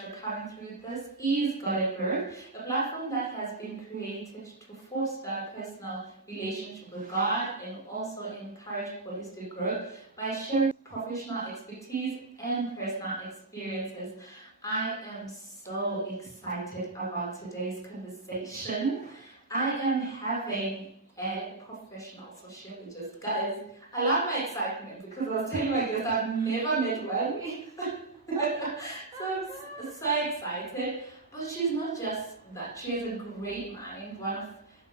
for coming through. This is God and Growth, a platform that has been created to foster personal relationship with God and also encourage holistic growth by sharing professional expertise and personal experiences. I am so excited about today's conversation. I am having a professional sociologist. Guys, I love my excitement because I was telling my guests I've never met one. So I'm so excited. But she's not just that. She has a great mind, one of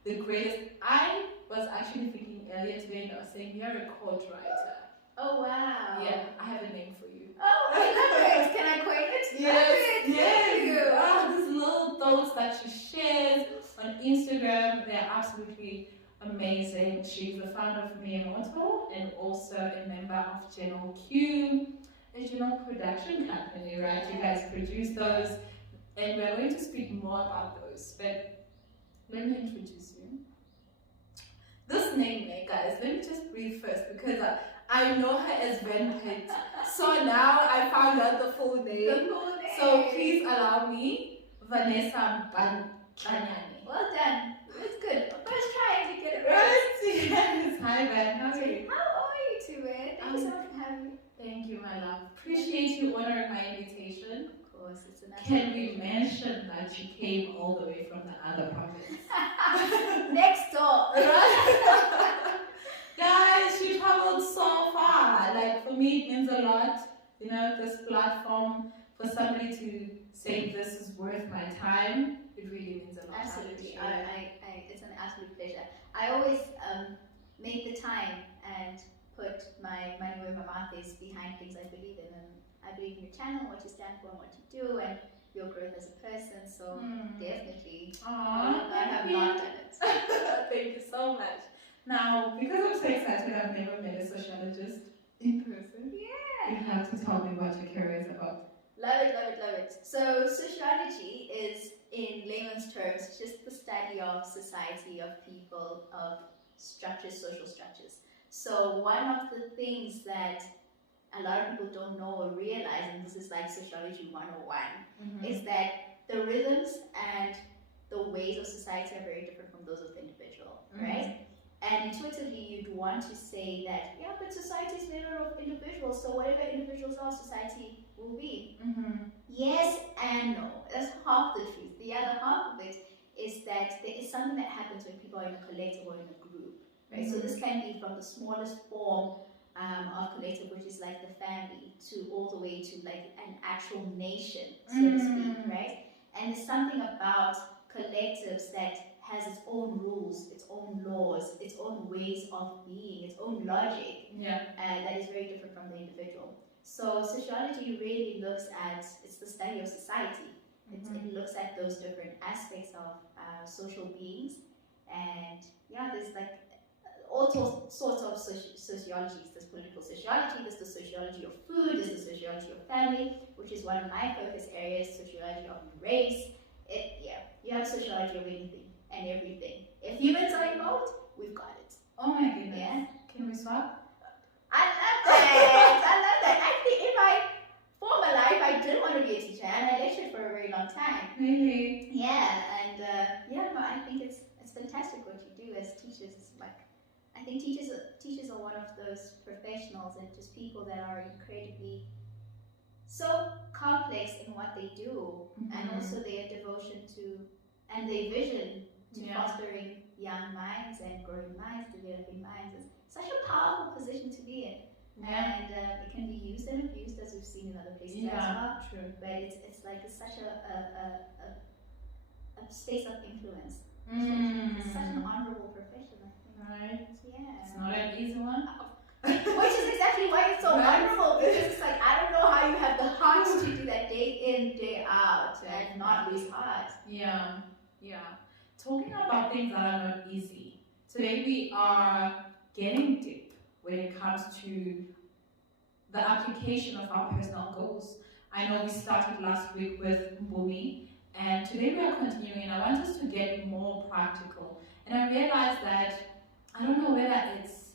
the greatest. I was actually thinking earlier today and I was saying, you're a quote writer. Oh, wow. Yeah, I have a name for you. Oh, I love it. Can I coin it? Yes, Thank you. These little thoughts that she shares on Instagram, they're absolutely amazing. She's the founder of Miyamoto and also a member of General Q, a general production company, right? You guys produce those, and we're going to speak more about those. But let me introduce you. This name, guys, let me just breathe first because I know her as Van Pitt. So now I found out the full name. The full name. So please allow me, Vanessa Mpatlanyane. Well done. That's good. First trying to get it right. Yes. Hi, Van. How are you? How are you two, man? Thank you so much for having me. Thank you, my love. Appreciate you honoring my invitation. Of course, it's an Can we mention that you came all the way from the other province? Next door. Guys, you traveled so far. Like, for me, it means a lot. You know, this platform, for somebody to say this is worth my time, it really means a lot. Absolutely. It's an absolute pleasure. I always make the time and put my money where my mouth is behind things I believe in. And I believe in your channel, what you stand for, and what you do, and your growth as a person. So definitely, I have not done it. Thank you so much. Now, because I'm so excited, I've never met a sociologist in person. Yeah. You have to tell me what your career is about. Love it, love it, love it. So sociology is, in layman's terms, just the study of society, of people, of structures, social structures. So one of the things that a lot of people don't know or realize, and this is like sociology 101, is that the rhythms and the ways of society are very different from those of the individual, right? And intuitively, you'd want to say that, yeah, but society is made up of individuals, so whatever individuals are, society will be. Yes and no. That's half the truth. The other half of it is that there is something that happens when people are in a collective or in a group, right? So this can be from the smallest form of collective, which is like the family, to all the way to like an actual nation, so to speak, right? And there's something about collectives that has its own rules, its own laws, its own ways of being, its own logic, that is very different from the individual. So sociology really looks at, it's the study of society. It looks at those different aspects of social beings, and yeah, there's like all sorts of sociologies. There's political sociology, there's the sociology of food, there's the sociology of family, which is one of my focus areas, sociology of race. You have sociology of anything and everything. If humans are involved, we've got it. Oh my goodness. Yeah. Can we swap? I love that. I love that. Actually, in my former life, I didn't want to be a teacher, and I lectured for a very long time. Really? Yeah, and no, I think it's fantastic what you do as teachers. It's like, I think teachers are one of those professionals and just people that are incredibly so complex in what they do, and also their devotion to and their vision to fostering young minds and growing minds, developing minds. It's such a powerful position to be in. And it can be used and abused, as we've seen in other places as well. True. But it's such a space of influence. It's such an honorable profession, I think. Right. Yeah. It's not an easy one. Which is exactly why it's so honorable, because it's like, I don't know how you have the heart to do that day in, day out, and not lose heart. Yeah. Talking about things that are not easy. Today we are getting deep when it comes to the application of our personal goals. I know we started last week with Mbumi, and today we are continuing. I want us to get more practical. And I realized that, I don't know whether it's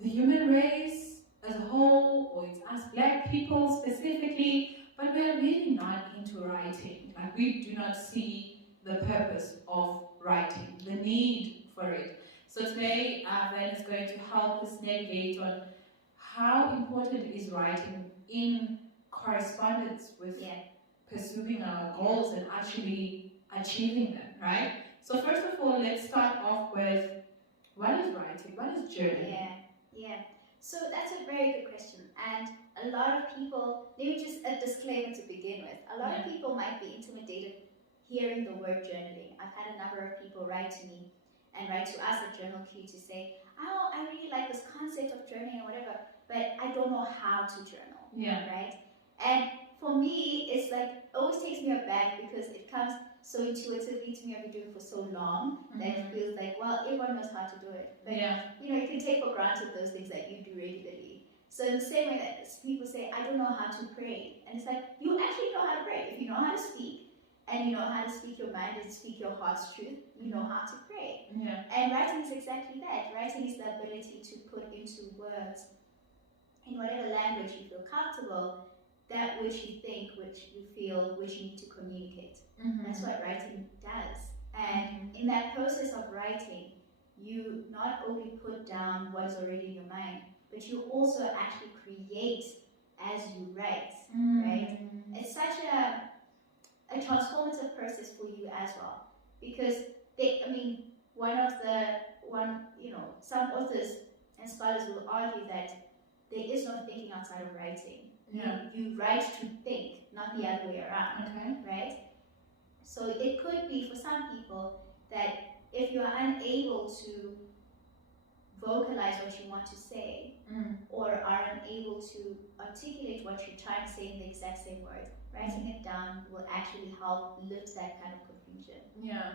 the human race as a whole, or it's us Black people specifically, but we are really not into writing. Like, we do not see the purpose of writing, the need for it. So today, Van is going to help us navigate on how important is writing in correspondence with pursuing our goals and actually achieving them, right? So first of all, let's start off with, what is writing? What is journaling? Yeah. So that's a very good question. And a lot of people, maybe just a disclaimer to begin with, a lot of people might be intimidated hearing the word journaling. I've had a number of people write to me and write to us at Journal Q to say, oh, I really like this concept of journaling or whatever, but I don't know how to journal, right? And for me, it's like, it always takes me aback because it comes so intuitively to me. I've been doing it for so long that it feels like, well, everyone knows how to do it. But, you can take for granted those things that you do regularly. So in the same way that people say, I don't know how to pray. And it's like, you actually know how to pray. If you know how to speak, and you know how to speak your mind and speak your heart's truth, you know how to pray. And writing is exactly that. Writing is the ability to put into words, in whatever language you feel comfortable, that which you think, which you feel, which you need to communicate. That's what writing does. And in that process of writing, you not only put down what is already in your mind, but you also actually create as you write, right? It's such a transformative process for you as well, because some authors and scholars will argue that there is no thinking outside of writing. You write to think, not the other way around, right? So it could be for some people that if you are unable to vocalize what you want to say, or are unable to articulate what you're trying to say in the exact same words, writing it down will actually help lift that kind of confusion.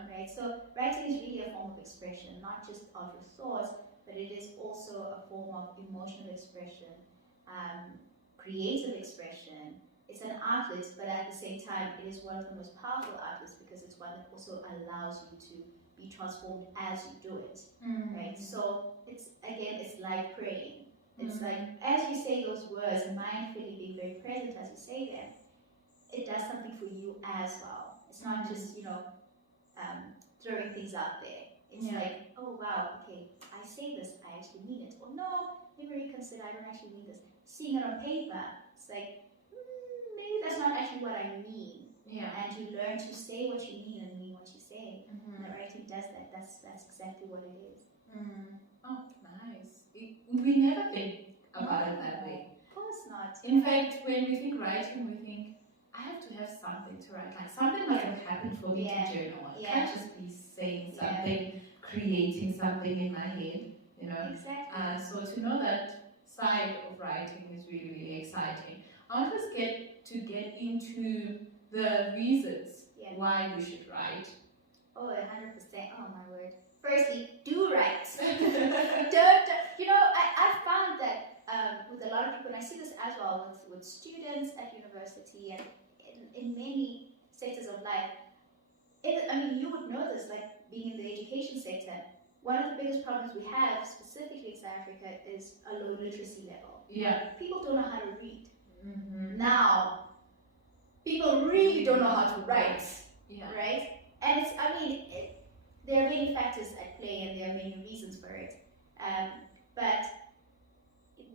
Right? So writing is really a form of expression, not just of your thoughts, but it is also a form of emotional expression, creative expression. It's an outlet, but at the same time, it is one of the most powerful outlets because it's one that also allows you to be transformed as you do it, right? So it's like praying. It's like, as you say those words, mindfully being very present as you say them, it does something for you as well. It's not just, throwing things out there. It's like, oh wow, okay, I say this, I actually mean it. Or no, let me reconsider, I don't actually mean this. Seeing it on paper, it's like, maybe that's not actually what I mean. And you learn to say what you mean and mean what you say. And writing does that. That's exactly what it is. Oh, nice. We never think about it that way. Of course not. In fact, when we think writing, we think, I have to have something to write. Like, something must have happened for me to journal. I can't just be saying something, creating something in my head, Exactly. So to know that side of writing is really, really exciting. I want us to get into the reasons why we should write. Oh, 100%. Oh my word. Firstly, do write. Don't. I found that with a lot of people, and I see this as well with students at university and in many sectors of life. You would know this, like being in the education sector. One of the biggest problems we have, specifically in South Africa, is a low literacy level. People don't know how to read. Now, people really don't know how to write, right? And there are many factors at play and there are many reasons for it. But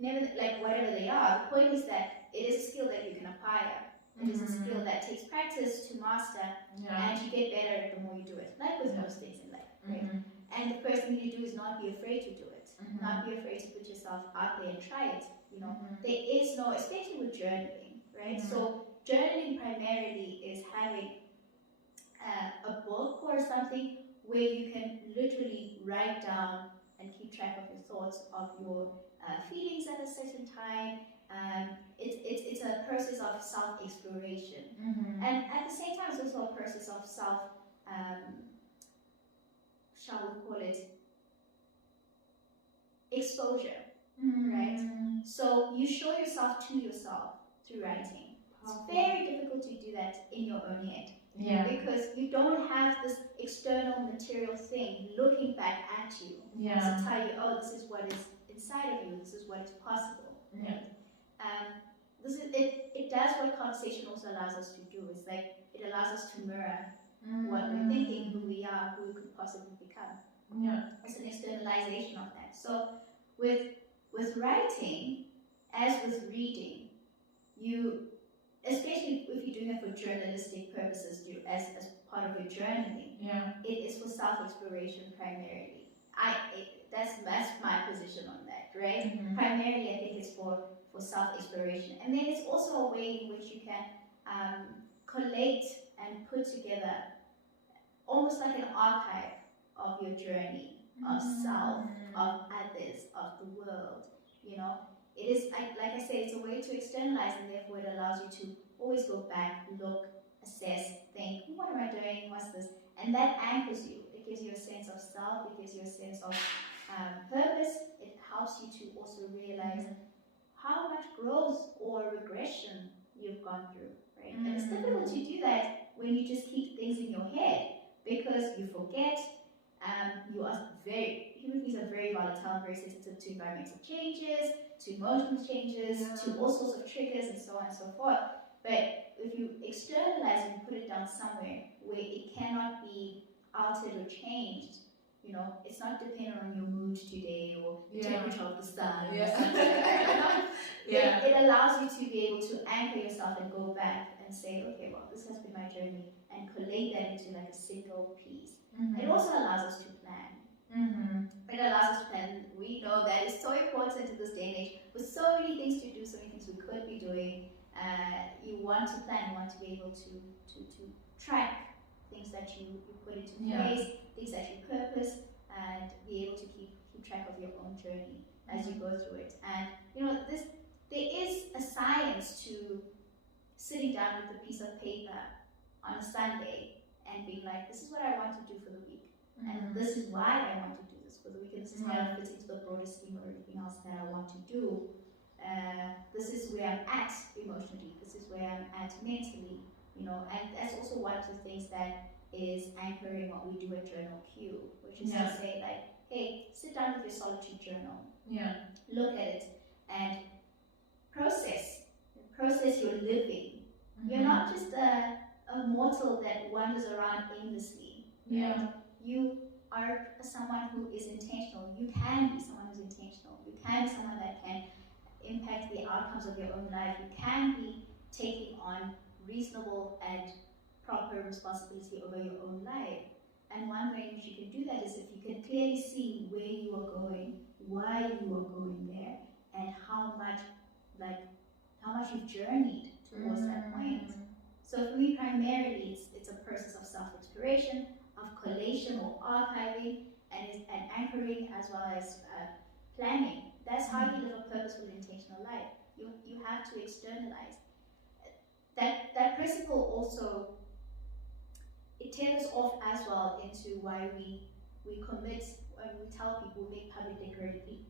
whatever they are, the point is that it is a skill that you can acquire. It is a skill that takes practice to master, and you get better the more you do it, like with most things in life, right? And the first thing you do is not be afraid to do it, not be afraid to put yourself out there and try it. There is no, especially with journaling, right? So journaling primarily is having a book or something where you can literally write down and keep track of your thoughts, of your feelings at a certain time. It's a process of self-exploration, and at the same time, it's also a process of shall we call it, exposure, right? So you show yourself to yourself through writing. It's very difficult to do that in your own head. Because you don't have this external material thing looking back at you to tell you, oh, this is what is inside of you, this is what is possible. it does what conversation also allows us to do. It's like it allows us to mirror what we're thinking, who we are, who we could possibly become. It's an externalization of that. So with writing, as with reading, you, especially if you're doing it for journalistic purposes, as part of your journaling, it is for self-exploration primarily. That's my position on that, right? Primarily, I think it's for self-exploration, and then it's also a way in which you can collate and put together almost like an archive of your journey, of self, of others, of the world. You know, it is like I said, it's a way to externalize, and therefore it allows you to always go back, look, assess, think, what am I doing? What's this? And that anchors you. It gives you a sense of self. It gives you a sense of purpose. It helps you to also realize how much growth or regression you've gone through, right? And it's difficult to do that when you just keep things in your head, because you forget. Human beings are very volatile, very sensitive to environmental changes, to emotional changes, to all sorts of triggers, and so on and so forth. But if you externalize and put it down somewhere where it cannot be altered or changed, you know, it's not dependent on your mood today or the temperature of the sun. It allows you to be able to anchor yourself and go back and say, okay, well, this has been my journey, and collate that into like a single piece. It also allows us to plan. It allows us to plan. We know that is so important in this day and age, with so many things to do, so many things we could be doing. You want to plan, you want to be able to track things that you put into place, things that you purpose, and be able to keep track of your own journey as you go through it. And you know, there is a science to sitting down with a piece of paper on a Sunday and being like, this is what I want to do for the week, and this is why I want to do this for the week, and this is how it fits into the broader scheme of everything else that I want to do. This is where I'm at emotionally, this is where I'm at mentally, you know, and that's also one of the things that is anchoring what we do at Journal Q, which is to say, like, hey, sit down with your solitude journal, look at it, and process your living. You're not just a mortal that wanders around aimlessly. Right? You are someone who is intentional. You can be someone who's intentional. You can be someone that can impact the outcomes of your own life. You can be taking on reasonable and proper responsibility over your own life. And one way in which you can do that is if you can clearly see where you are going, why you are going there, and how much you've journeyed towards that point. So for me, primarily, it's a process of self-exploration, of collation or archiving, and anchoring, as well as planning. That's how you live a purposeful, intentional life. You have to externalize. That principle also, it tails off as well into why we commit, when we tell people, we make public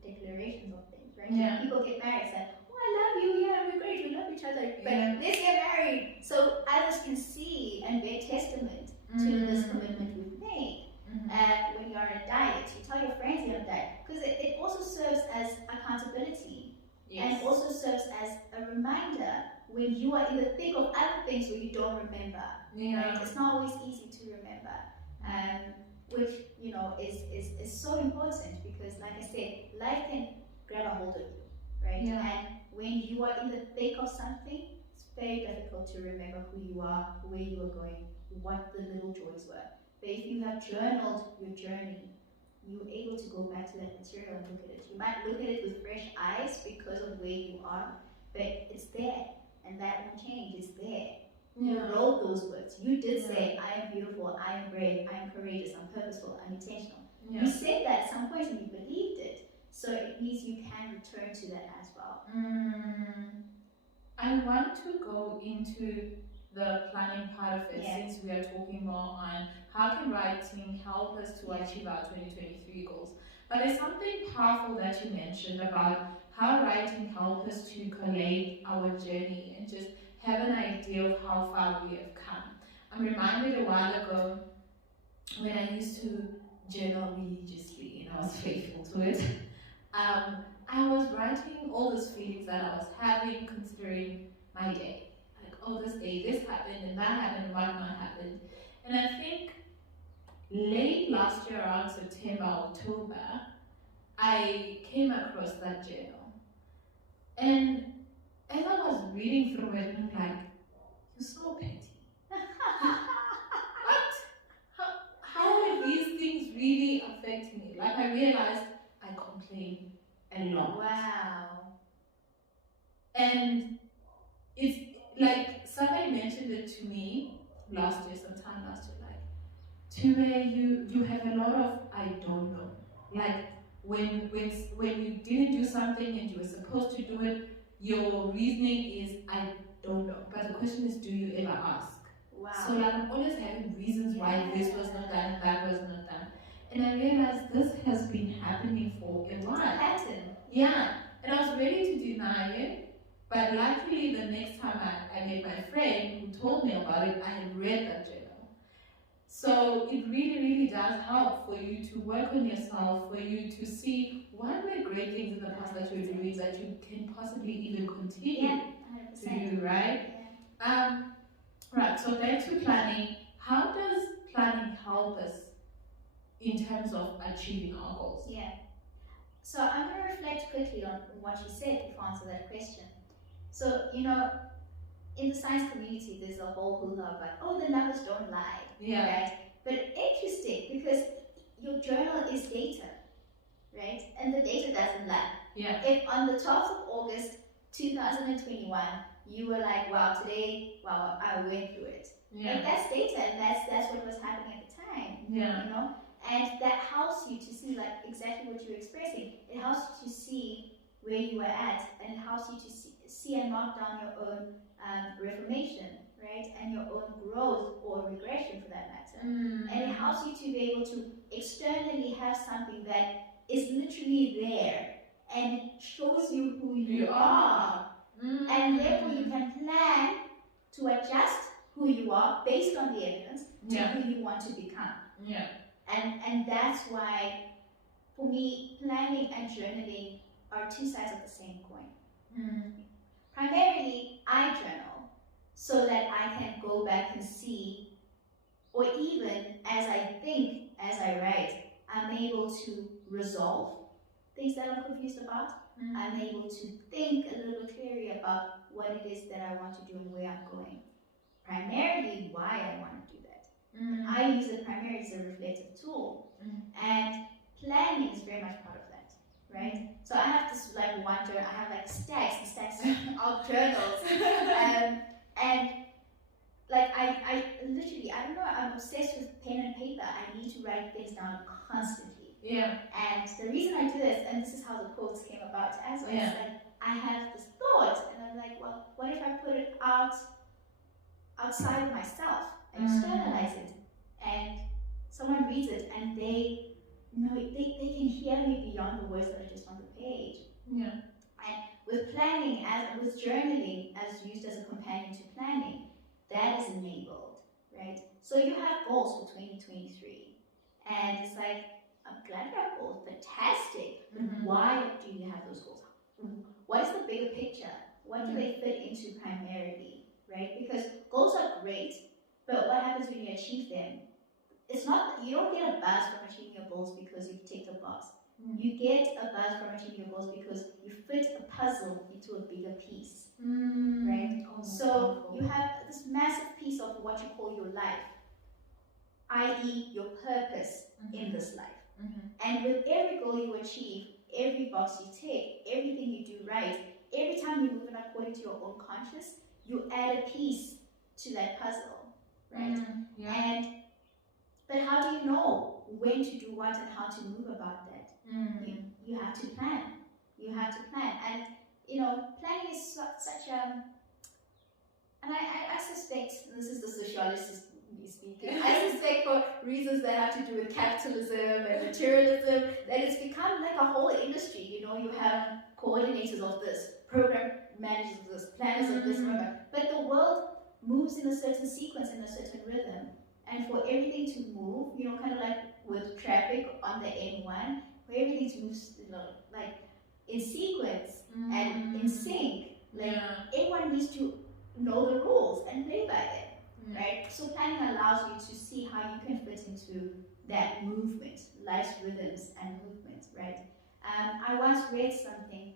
declarations of things, right? People get married, it's like, oh, I love you, we're great, we love each other, but let's get married, so others can see and bear testament to this commitment we've made. When you're on a diet, you tell your friends you're on a diet, because it also serves as accountability, and also serves as a reminder when you are in the thick of other things where you don't remember. Right? It's not always easy to remember, which, you know, is so important, because, like I said, life can grab a hold of you, right? And when you are in the thick of something, it's very difficult to remember who you are, where you are going, what the little joys were. But if you have journaled your journey, you're able to go back to that material and look at it. You might look at it with fresh eyes because of where you are, but it's there, and that won't change. It's there. You wrote those words. You did say, I am beautiful, I am brave, I am courageous, I'm purposeful, I'm intentional. You said that at some point and you believed it. So it means you can return to that as well. I want to go into the planning part of it, since we are talking more on how can writing help us to achieve our 2023 goals. But there's something powerful that you mentioned about how writing helps us to collate our journey and just have an idea of how far we have come. I'm reminded a while ago when I used to journal religiously and I was faithful to it. I was writing all these feelings that I was having considering my day. Like, oh, this day, this happened, and that happened, and whatnot happened. And I think late last year, around September, October, I came across that journal. And as I was reading through it, I'm like, you're so petty. How are these things really affecting me? Like, I realized I complain a lot. Wow. And it's like somebody mentioned it to me sometime last year, like, Tube, you have a lot of I don't know. Like when you didn't do something and you were supposed to do it, your reasoning is I don't know. But the question is, do you ever ask? Wow. So like I'm always having reasons why this was not done and that was not done. And I realized this has been happening for a while. It's a pattern. Yeah. And I was ready to deny it. But luckily the next time I met my friend who told me about it, I had read that journal. So it really, really does help for you to work on yourself, for you to see what were great things in the past that you're doing that you can possibly even continue to do, right? Yeah. Right, so back to planning. How does planning help us in terms of achieving our goals? Yeah. So I'm going to reflect quickly on what you said before I answer that question. So, in the science community, there's a whole hula about, oh, the numbers don't lie, right? But interesting, because your journal is data, right? And the data doesn't lie. Yeah. If on the 12th of August, 2021, you were like, wow, today, wow, I went through it. Yeah. Like that's data, and that's what was happening at the time. Yeah. And that helps you to see like exactly what you're expressing. It helps you to see where you were at, and it helps you to see and mark down your own reformation, right? And your own growth or regression for that matter. Mm. And it helps you to be able to externally have something that is literally there and shows you who you are. Mm. And therefore you can plan to adjust who you are based on the evidence to who you want to become. Yeah. And that's why, for me, planning and journaling are two sides of the same coin. Mm. Primarily, I journal so that I can go back and see, or even as I think, as I write, I'm able to resolve things that I'm confused about. Mm. I'm able to think a little bit clearly about what it is that I want to do and where I'm going. Primarily, why I want to do that. Mm. I use it primarily as a reflective tool, and planning is very much part of that, right? So I have this like one journal. I have like stacks and stacks of journals, and like I literally, I don't know, I'm obsessed with pen and paper. I need to write things down constantly. Yeah. And the reason I do this, and this is how the quotes came about as well, is like I have this thought, and I'm like, well, what if I put it outside of myself and externalize it, and someone reads it and they can hear me beyond the words that are just on the page. Yeah. And with planning, with journaling as used as a companion to planning, that is enabled, right? So you have goals for 2023, and it's like, I'm glad you have goals, fantastic. Why do you have those goals? What is the bigger picture? What do they fit into primarily, right? Because goals are great, but what happens when you achieve them? It's not, you don't get a buzz from achieving your goals because you ticked a box. You get a buzz from achieving your goals because you fit a puzzle into a bigger piece, right? Oh, so you have this massive piece of what you call your life, i.e. your purpose in this life. And with every goal you achieve, every box you tick, everything you do right, every time you move in according to your own conscience, you add a piece to that puzzle, right? But how do you know when to do what and how to move about that? You have to plan. You have to plan. And, planning is such a... And I suspect, this is the sociologist me speaking, I suspect for reasons that have to do with capitalism and materialism, that it's become like a whole industry. You have coordinators of this, program managers of this, planners of this, but the world moves in a certain sequence, in a certain rhythm. And for everything to move, kind of like with traffic on the N1, for everything to move, like in sequence and in sync. Like Yeah. everyone needs to know the rules and play by them, right? So planning allows you to see how you can fit into that movement, life's rhythms and movements, right? I once read something.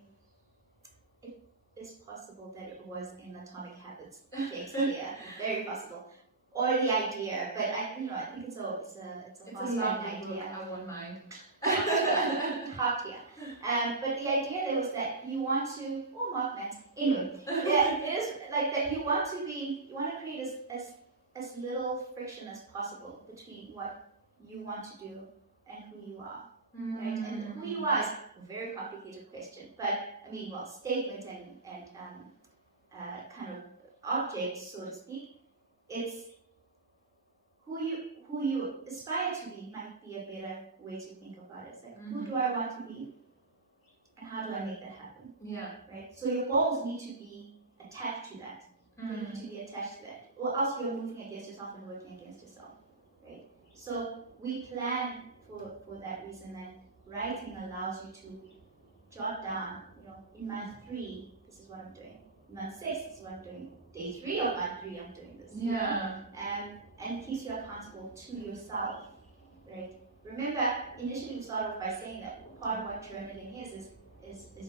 It is possible that it was in Atomic Habits, Shakespeare, very possible, or the idea. But I think it's a fascinating idea. I won't mind. Top tier. But the idea there was that you want to, or Mark Nance, anyway, it is like that you want to create as little friction as possible between what you want to do and who you are. Right? And who you are is a very complicated question, but I mean, well, statement and kind of object, so to speak. It's who you aspire to be might be a better way to think about it. It's like, who do I want to be, and how do I make that happen? Yeah. Right. So your goals need to be attached to that. They need to be attached to that, or else you're moving against yourself and working against yourself. Right. So we plan for that reason, and writing allows you to jot down, in month 3, this is what I'm doing. In month 6, this is what I'm doing. Day 3 of month 3, I'm doing this. Yeah. And keeps you accountable to yourself, right? Remember, initially we started off by saying that part of what journaling is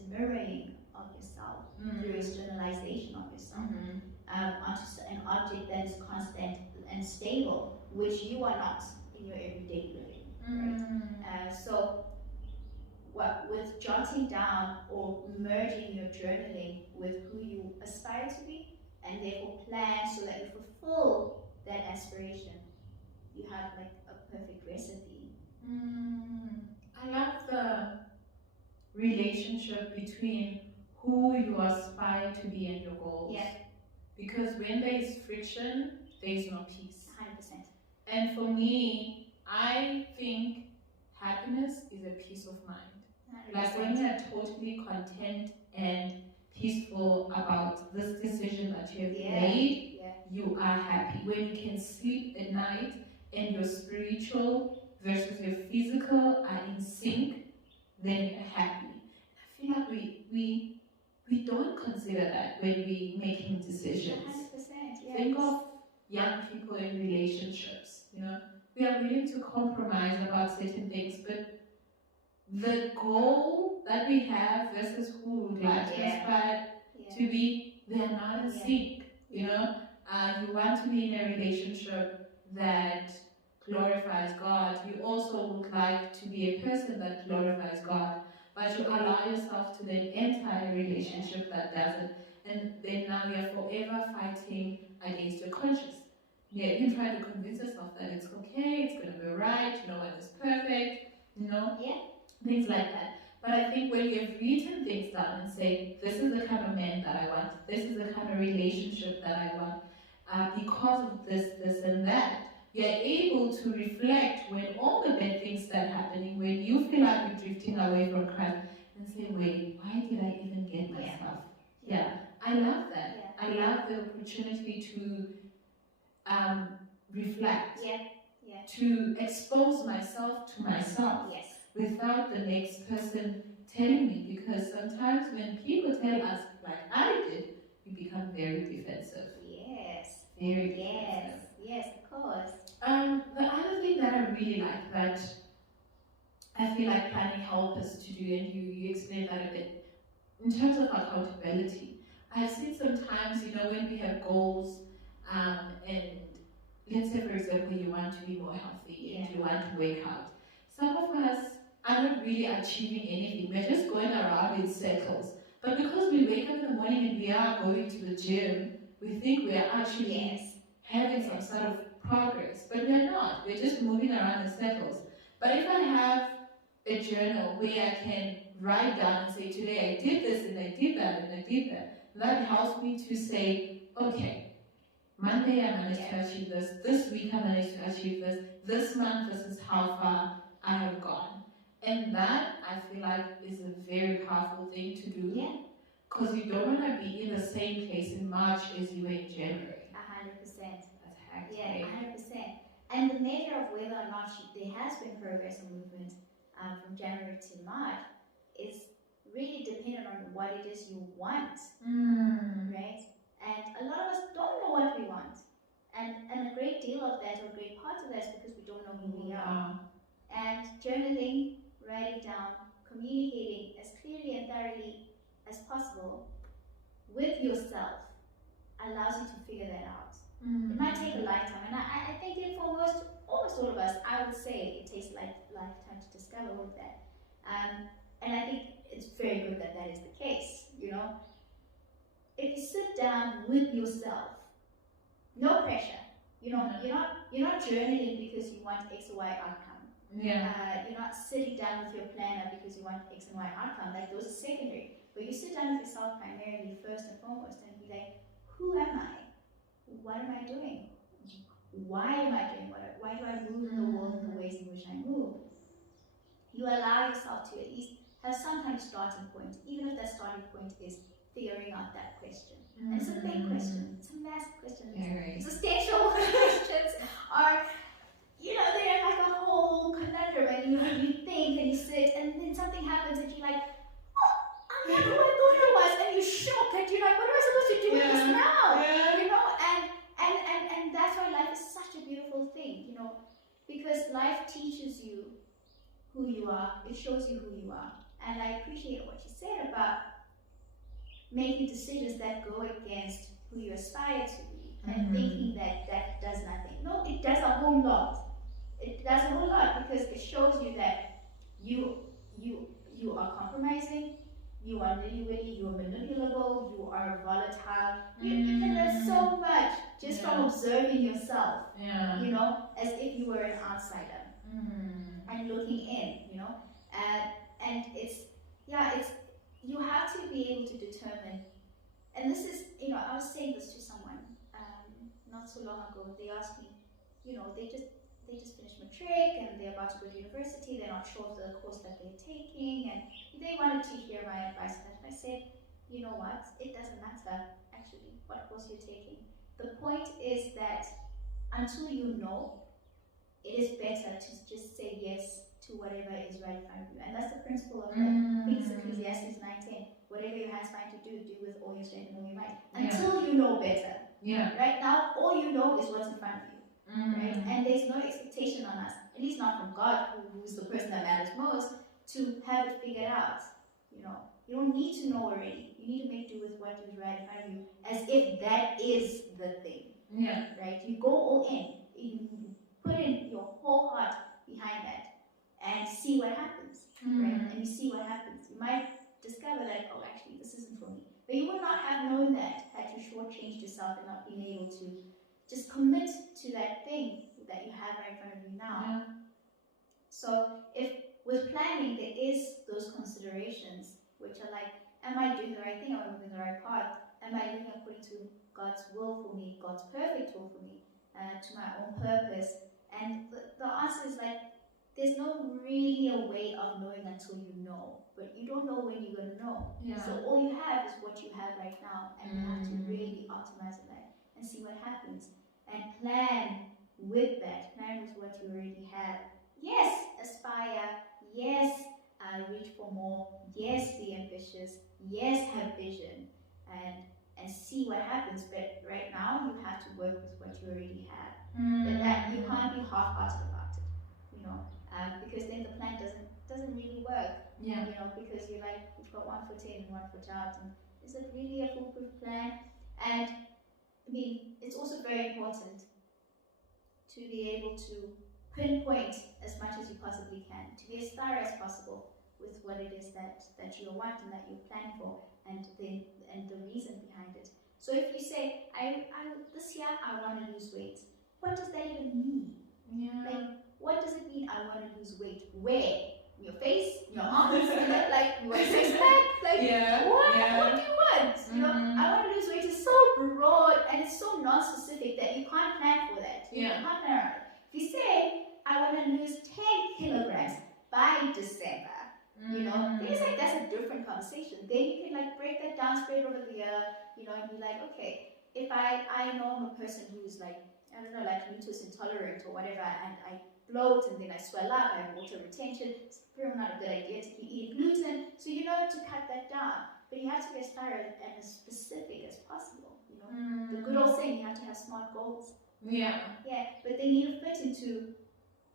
mirroring of yourself through externalization of yourself onto an object that is constant and stable, which you are not in your everyday living, right? So with jotting down or merging your journaling with who you aspire to be, and therefore plan so that you fulfill that aspiration, you have like a perfect recipe. I love the relationship between who you aspire to be and your goals. Yeah. Because when there is friction, there is no peace. 100%. And for me, I think happiness is a peace of mind. 100%. Like when you're totally content and peaceful about this decision that you have made, you are happy. When you can sleep at night and your spiritual versus your physical are in sync, then you're happy. I feel like we don't consider that when we're making decisions. 100%. Yes. Think of young people in relationships. We are willing to compromise about certain things, but the goal that we have versus who we would like to aspire to be, they are not in sync. You want to be in a relationship that glorifies God. You also would like to be a person that glorifies God, but you allow yourself to then enter a relationship that doesn't, and then now you're forever fighting against your conscience. Yeah, you try to convince yourself that it's okay, it's going to be right, no one is perfect, things like that. But I think when you have written things down and say, this is the kind of man that I want, this is the kind of relationship that I want, because of this and that, you're able to reflect when all the bad things start happening, when you feel like you're drifting away from Christ, and say, wait, why did I even get myself? I love that. I love the opportunity to reflect, to expose myself to myself without the next person telling me, because sometimes when people tell us, like I did, we become very defensive. Very defensive. Yes, of course. The other thing that I really like that I feel like planning helps us to do, and you explained that a bit, in terms of accountability. I've seen sometimes, when we have goals, and let's say, for example, you want to be more healthy and you want to wake out. Some of us are not really achieving anything. We're just going around in circles. But because we wake up in the morning and we are going to the gym, we think we are actually having some sort of progress. But we're not. We're just moving around in circles. But if I have a journal where I can write down and say, today I did this and I did that and I did that helps me to say, okay, Monday I managed to achieve this, this week I managed to achieve this month this is how far I have gone. And that, I feel like, is a very powerful thing to do. Because you don't want to be in the same place in March as you were in January. 100%. That's hectic. 100%. And the measure of whether or not there has been progress or movement from January to March is really dependent on what it is you want, right? And a lot of us don't know what we want. And a great deal of that, or a great part of that, is because we don't know who we are. And journaling, writing down, communicating as clearly and thoroughly as possible with yourself allows you to figure that out. It might take a lifetime, and I think that for almost all of us, I would say it takes a lifetime to discover all of that. And I think it's very good that that is the case. You know, if you sit down with yourself, no pressure. You know, you're not journaling because you want X or Y outcome. You're not sitting down with your planner because you want X and Y outcome. Like, those are secondary. But you sit down with yourself primarily, first and foremost, and be like, who am I? What am I doing? Why am I doing what? Why do I move in the world in the ways in which I move? You allow yourself to at least have some kind of starting point, even if that starting point is figuring out that question. And it's a big question. It's a massive question. Existential questions are, you know, they're like a whole conundrum, and you think and you sit, and then something happens and you're like, oh, I'm not who I thought I was, and you're shocked, and you're like, what am I supposed to do with this now? You know, and that's why life is such a beautiful thing, you know, because life teaches you who you are, it shows you who you are. And I appreciate what you said about making decisions that go against who you aspire to be, and thinking that that does nothing. No, it does a whole lot. It does a whole lot, because it shows you that you are compromising, you are nitty-gritty, you are manipulable, you are volatile. You can learn so much just from observing yourself, you know, as if you were an outsider and looking in, you know. And it's you have to be able to determine, and this is, you know, I was saying this to someone not so long ago. They asked me, you know, they just finished matric and they're about to go to university. They're not sure of the course that they're taking, and they wanted to hear my advice. And I said, you know what? It doesn't matter actually what course you're taking. The point is that until you know, it is better to just say yes to whatever is right in front of you. And that's the principle of like, I think it's Ecclesiastes 9:10. Whatever your hands find to do, do with all your strength and all your might. Until you know better. Right now, all you know is what's in front of you. Right? And there's no expectation on us, at least not from God, who's the person that matters most, to have it figured out. You know, you don't need to know already. You need to make do with what is right in front of you, as if that is the thing. Right? You go all in. You put in your whole heart behind that and see what happens. Right? And you see what happens. You might discover that, oh, actually, this isn't for me. But you would not have known that had you shortchanged yourself and not been able to just commit to that thing that you have right in front of you now. So if with planning there is those considerations, which are like, am I doing the right thing? Am I moving the right path? Am I living according to God's will for me, God's perfect will for me, to my own purpose? And the answer is like, there's no really a way of knowing until you know, but you don't know when you're going to know. So all you have is what you have right now, and you have to really optimize on that and see what happens, and plan with that. Plan with what you already have. Yes, aspire. Yes, reach for more. Yes, be ambitious. Yes, have vision, and see what happens. But right now, you have to work with what you already have. But that you can't be half-hearted about it, you know, because then the plan doesn't really work. You know, because you're like, you've got 1 foot in and 1 foot out, and is it really a foolproof plan? And I mean, it's also very important to be able to pinpoint as much as you possibly can, to be as thorough as possible with what it is that you want and that you're planning for, and the reason behind it. So if you say, I this year I want to lose weight, what does that even mean? Like, what does it mean I want to lose weight? Where? In your face? In your arms? Like, you want a six-pack? Like, what? What do you want? You know, I want to lose weight is so broad and it's so non-specific that you can't plan for that. You can't plan around it. If you say, I want to lose 10 kilograms by December, you know, things like that's a different conversation. Then you can like break that down, spread over the year, you know, and be like, okay, if I know I'm a person who's like, I don't know, like lactose intolerant or whatever, and bloat and then I swell up, I have water retention. It's very not a good idea to be eating gluten. So you know to cut that down. But you have to be as thorough and as specific as possible. You know, the good old saying, you have to have smart goals. Yeah. Yeah, but they need to fit into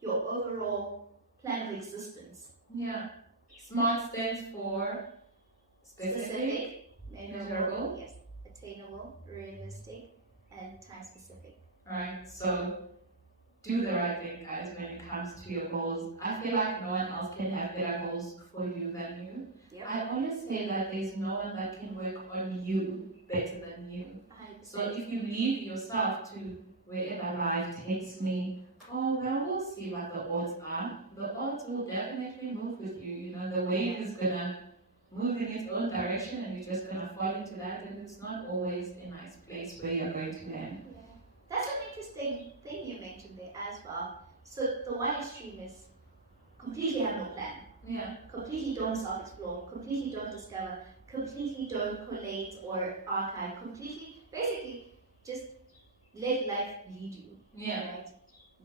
your overall plan of existence. Yeah. SMART stands for specific, measurable, yes, attainable, realistic, and time specific. Right. So do the right thing, guys, when it comes to your goals. I feel like no one else can have better goals for you than you. Yep. I always say that there's no one that can work on you better than you. 100%. So if you leave yourself to wherever life takes me, oh well, we'll see what the odds are. The odds will definitely move with you. You know, the wave is gonna move in its own direction, and you're just gonna fall into that, and it's not always a nice place where you're going to land. Yeah. That's an interesting thing you mentioned there as well. So the one extreme is completely have no plan. Yeah. Completely don't self-explore, completely don't discover, completely don't collate or archive, completely, basically, just let life lead you. Yeah. Right?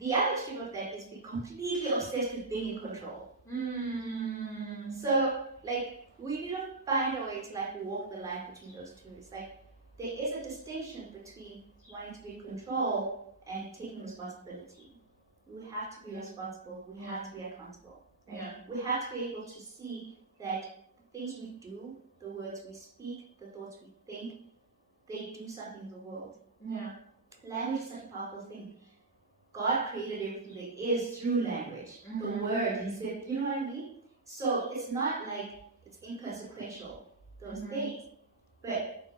The other extreme of that is be completely obsessed with being in control. So, like, we need to find a way to, like, walk the line between those two. It's like, there is a distinction between wanting to be in control and taking responsibility. We have to be responsible, we have to be accountable. Right? Yeah. We have to be able to see that the things we do, the words we speak, the thoughts we think, they do something in the world. Yeah. Language is such a powerful thing. God created everything there is through language. The word, he said, you know what I mean? So it's not like it's inconsequential, those things. But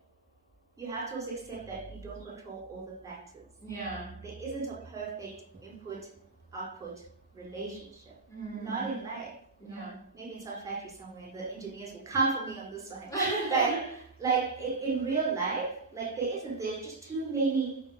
you have to also accept that you don't control all the factors. Yeah. There isn't a perfect input-output relationship. Not in life. Yeah. Maybe in some factory somewhere, the engineers will come for me on this side. But like in real life, like there's just too many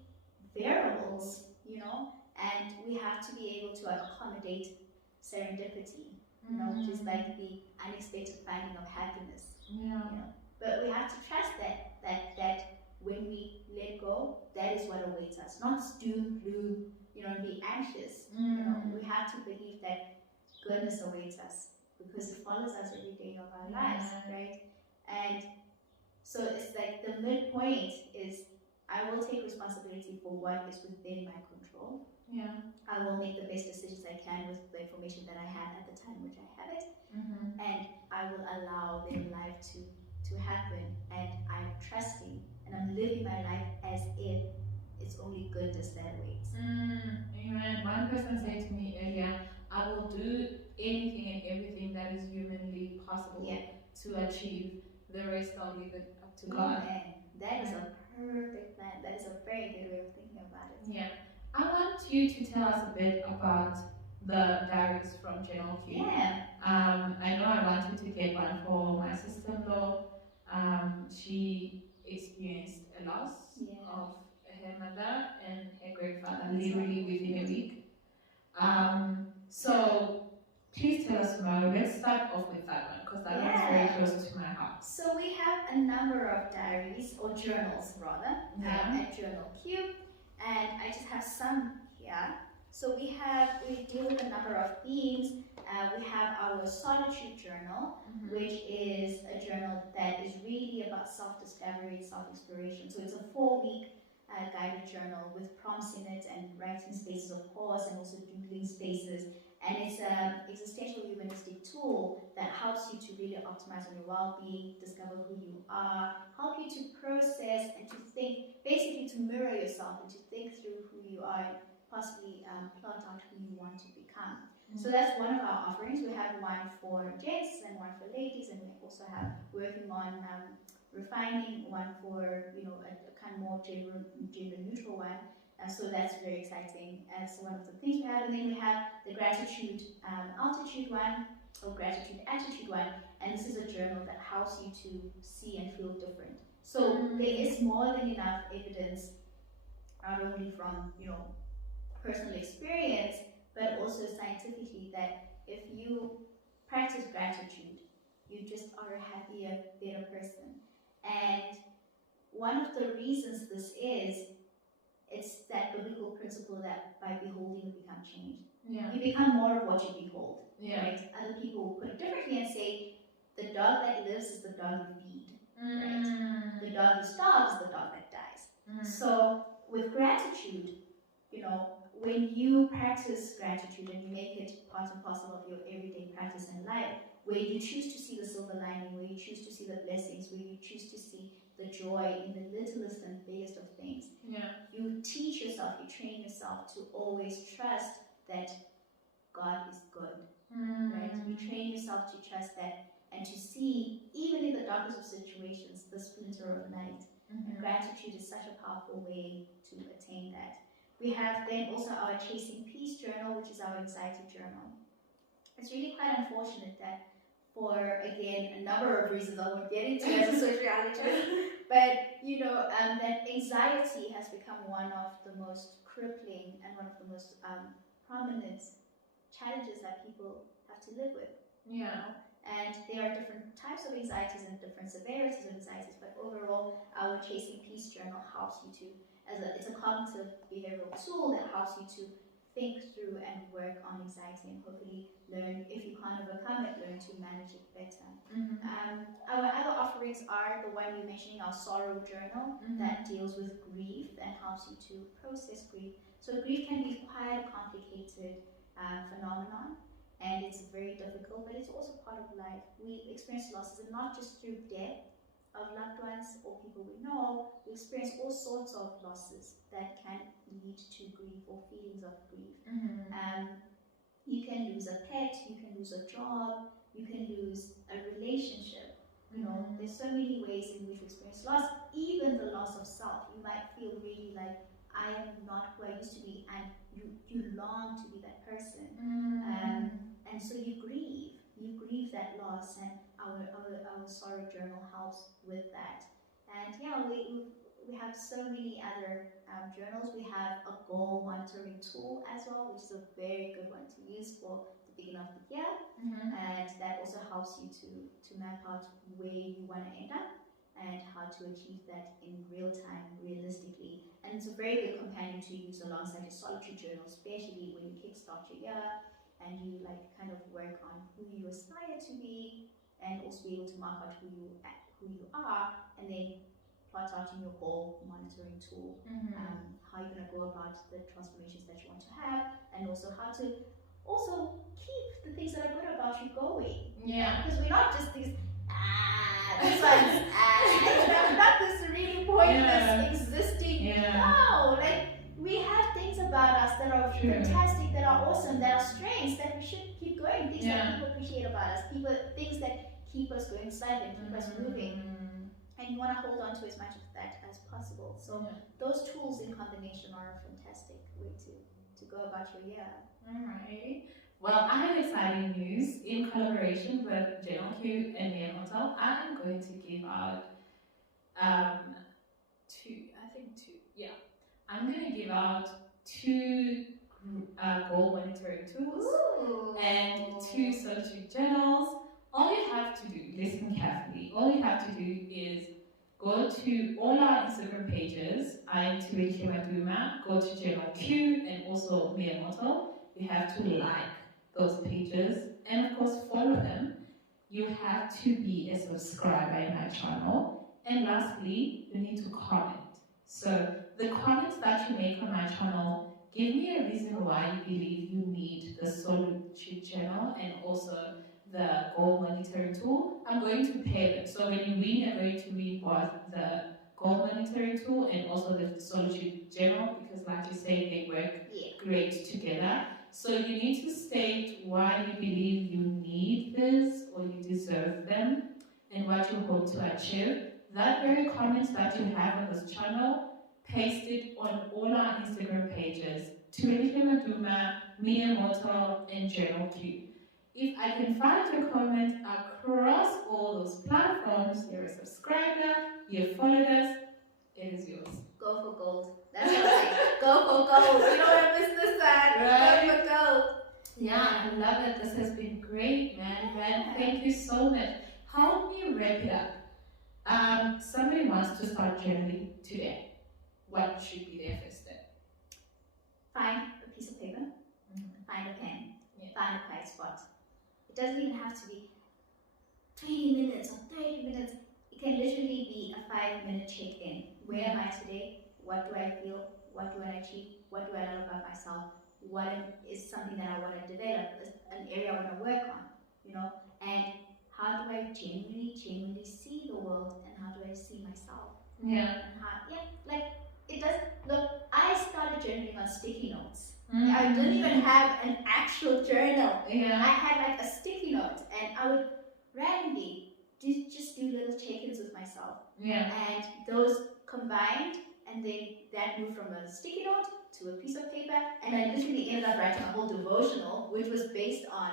variables, you know, and we have to be able to accommodate serendipity, you know, which is like the unexpected finding of happiness. Yeah. You know? But we have to trust that when we let go, that is what awaits us. Not doom, gloom, you know, and be anxious. You know, we have to believe that goodness awaits us because it follows us every day of our lives, right? And so it's like the midpoint is I will take responsibility for what is within my control. Yeah. I will make the best decisions I can with the information that I have at the time which I have it. And I will allow their life to happen. And I'm trusting and I'm living my life as if it's only goodness that awaits. Amen. One person said to me earlier, I will do anything and everything that is humanly possible to achieve. The rest I'll leave it up to God. Amen. That is a perfect plan. That is a very good way of thinking about it. Yeah. I want you to tell us a bit about the diaries from Journal Q. Yeah. I know I wanted to get one for my sister-in-law. She experienced a loss of her mother and her grandfather literally within a week. So please tell us more. Let's start off with that one because that one's very close to my heart. So we have a number of diaries or journals rather at Journal Q, and I just have some here. So we deal with a number of themes. We have our solitude journal, which is a journal that is really about self-discovery, self-exploration. So it's a 4-week guided journal with prompts in it and writing spaces, of course, and also doodling spaces. And it's an existential humanistic tool that helps you to really optimize on your well-being, discover who you are, help you to process and to think, basically to mirror yourself and to think through who you are, and possibly plot out who you want to become. So that's one of our offerings. We have one for gents and one for ladies, and we also have working on refining one for, you know, a kind of more gender neutral one. So that's very exciting. So one of the things we have, and then we have the gratitude altitude one, or gratitude attitude one, and this is a journal that helps you to see and feel different. So there is more than enough evidence, not only from, you know, personal experience, but also scientifically, that if you practice gratitude, you just are a happier, better person. And one of the reasons this is, it's that biblical principle that by beholding we become changed. Yeah. You become more of what you behold. Yeah. Right? Other people will put it differently and say, the dog that lives is the dog you feed. Right? The dog you starve is the dog that dies. So with gratitude, you know, when you practice gratitude and you make it part and parcel of your everyday practice in life, where you choose to see the silver lining, where you choose to see the blessings, where you choose to see the joy in the littlest and biggest of things, you teach yourself, you train yourself to always trust that God is good. Right? You train yourself to trust that and to see, even in the darkest of situations, the splinter of light. And gratitude is such a powerful way to attain that. We have then also our Chasing Peace journal, which is our anxiety journal. It's really quite unfortunate that for, again, a number of reasons I won't get into as a sociologist, but, you know, that anxiety has become one of the most crippling and one of the most prominent challenges that people have to live with. Yeah. You know? And there are different types of anxieties and different severities of anxieties, but overall, our Chasing Peace journal helps you to, it's a cognitive behavioral tool that helps you to think through and work on anxiety and hopefully learn, if you can't overcome it, learn to manage it better. Our other offerings are the one we're mentioning, our sorrow journal, that deals with grief and helps you to process grief. So grief can be quite a complicated phenomenon, and it's very difficult, but it's also part of life. We experience losses, and not just through death of loved ones or people we know. We experience all sorts of losses that can lead to grief or feelings of grief. You can lose a pet, you can lose a job, you can lose a relationship. You know, there's so many ways in which we experience loss, even the loss of self. You might feel really like, I am not who I used to be, and you long to be that person. And so you grieve that loss, and our sorrow journal helps with that. And yeah, we have so many other journals. We have a goal monitoring tool as well, which is a very good one to use for the beginning of the year. And that also helps you to map out where you want to end up and how to achieve that in real time, realistically. And it's a very good companion to use alongside your solitary journal, especially when you kickstart your year and you like kind of work on who you aspire to be, and also be able to mark out who you are, and then plot out in your goal monitoring tool how you're going to go about the transformations that you want to have, and also how to also keep the things that are good about you going. Yeah. Because we're not just these this one's not this really pointless existing. No, like we have things about us that are fantastic, that are awesome, that are strengths that we should keep going. Things that people appreciate about us, things that keep us going silent, keep us moving. And you want to hold on to as much of that as possible. So those tools in combination are a fantastic way to go about your year. Alright. Well, I have exciting news. In collaboration with JLQ and me and myself, I'm going to give out I'm going to give out two goal monitoring tools. Ooh. And two solitary journals. All you have to do, listen carefully, all you have to do is go to all our Instagram pages. I'm Mpatlanyane, go to Journal Q and also Miyamoto. You have to like those pages and of course follow them. You have to be a subscriber in my channel. And lastly, you need to comment. So the comments that you make on my channel, give me a reason why you believe you need the solitude channel and also the goal monitoring tool. I'm going to pair them. So when you win, you're going to win both the goal monitoring tool and also the solitude channel, because like you say, they work great together. So you need to state why you believe you need this or you deserve them and what you hope to achieve. That very comment that you have on this channel, paste it on all our Instagram pages, Mpatlanyane, Miyamoto, and Journal Q. If I can find your comment across all those platforms, you're a subscriber, you followed us, it is yours. Go for gold. That's what I say. Go for gold. You don't want to miss this side. Right? Go for gold. Yeah, I love it. This has been great, man. Thank you so much. Help me wrap it up. Somebody wants to start journaling today. What should be their first step? Find a piece of paper Find a pen. Yeah. Find a quiet spot. It doesn't even have to be 20 minutes or 30 minutes. It can literally be a 5-minute check-in. Where am I today? What do I feel? What do I achieve? What do I love about myself? What is something that I want to develop? An area I want to work on, And how do I genuinely see the world, and how do I see myself? Yeah. And it does. Look, I started journaling on sticky notes. I didn't even have an actual journal. Yeah. I had like a sticky note, and I would randomly just do little check-ins with myself. Yeah. And those combined, and then that moved from a sticky note to a piece of paper, and I literally ended up writing a whole devotional, which was based on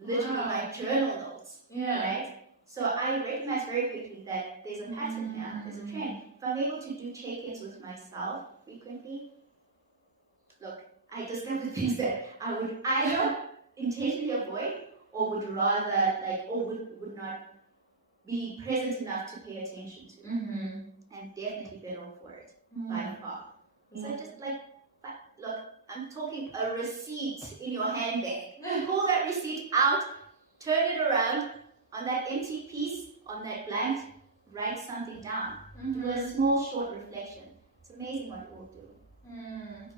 literally my journal notes. Yeah. Right? So I recognized very quickly that there's a pattern here, there's a trend. If I'm able to do check-ins with myself frequently, look, I discovered things that I would either intentionally avoid, or would rather or would not be present enough to pay attention to. And definitely better off for it by far. So just look, I'm talking a receipt in your handbag. Pull that receipt out, turn it around, on that empty piece, on that blank, write something down. Do a small, short reflection. It's amazing what it will do.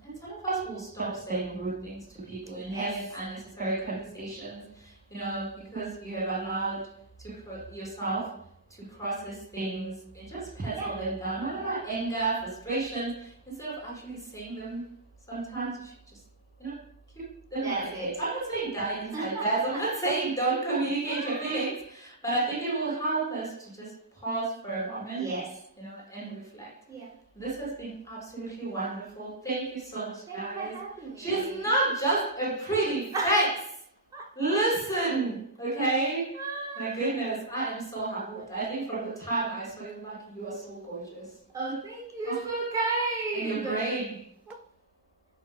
And some of us will stop saying rude things to people and having unnecessary conversations, because you have allowed yourself to process things and just pencil them down. Whatever anger, frustrations, instead of actually saying them, sometimes you should just, keep them. That's it. I'm not saying die inside guys. I'm not saying don't communicate your feelings, but I think it will help us to just pause for a moment. Yes. And reflect. Yeah. This has been absolutely wonderful. Thank you so much, guys. You. She's not just a pretty face. Listen, okay? My goodness, I am so humbled. I think from the time I saw you, you are so gorgeous. Oh, thank you. Oh, so kind. And your brain.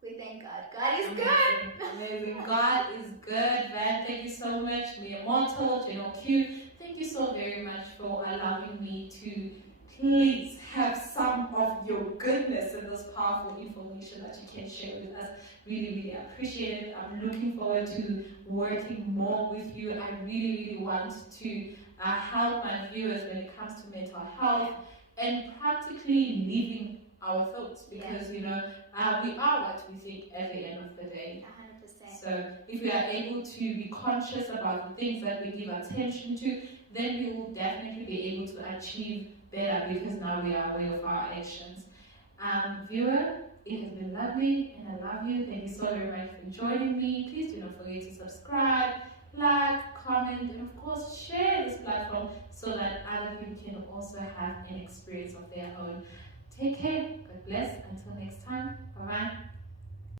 We thank God. God is good. Amazing. God is good, Van. Thank you so much. We are immortal, Q. Thank you so very much for allowing me to please have some of your goodness and this powerful information that you can share with us. Really, really appreciate it. I'm looking forward to working more with you. I really, really want to help my viewers when it comes to mental health and practically living our thoughts, because we are what we think at the end of the day. 100%. So if we are able to be conscious about the things that we give attention to, then we will definitely be able to achieve better, because now we are aware of our actions. Viewer, it has been lovely and I love you. Thank you so very much for joining me. Please do not forget to subscribe, like, comment, and of course share this platform so that other people can also have an experience of their own. Take care. God bless. Until next time. Bye-bye.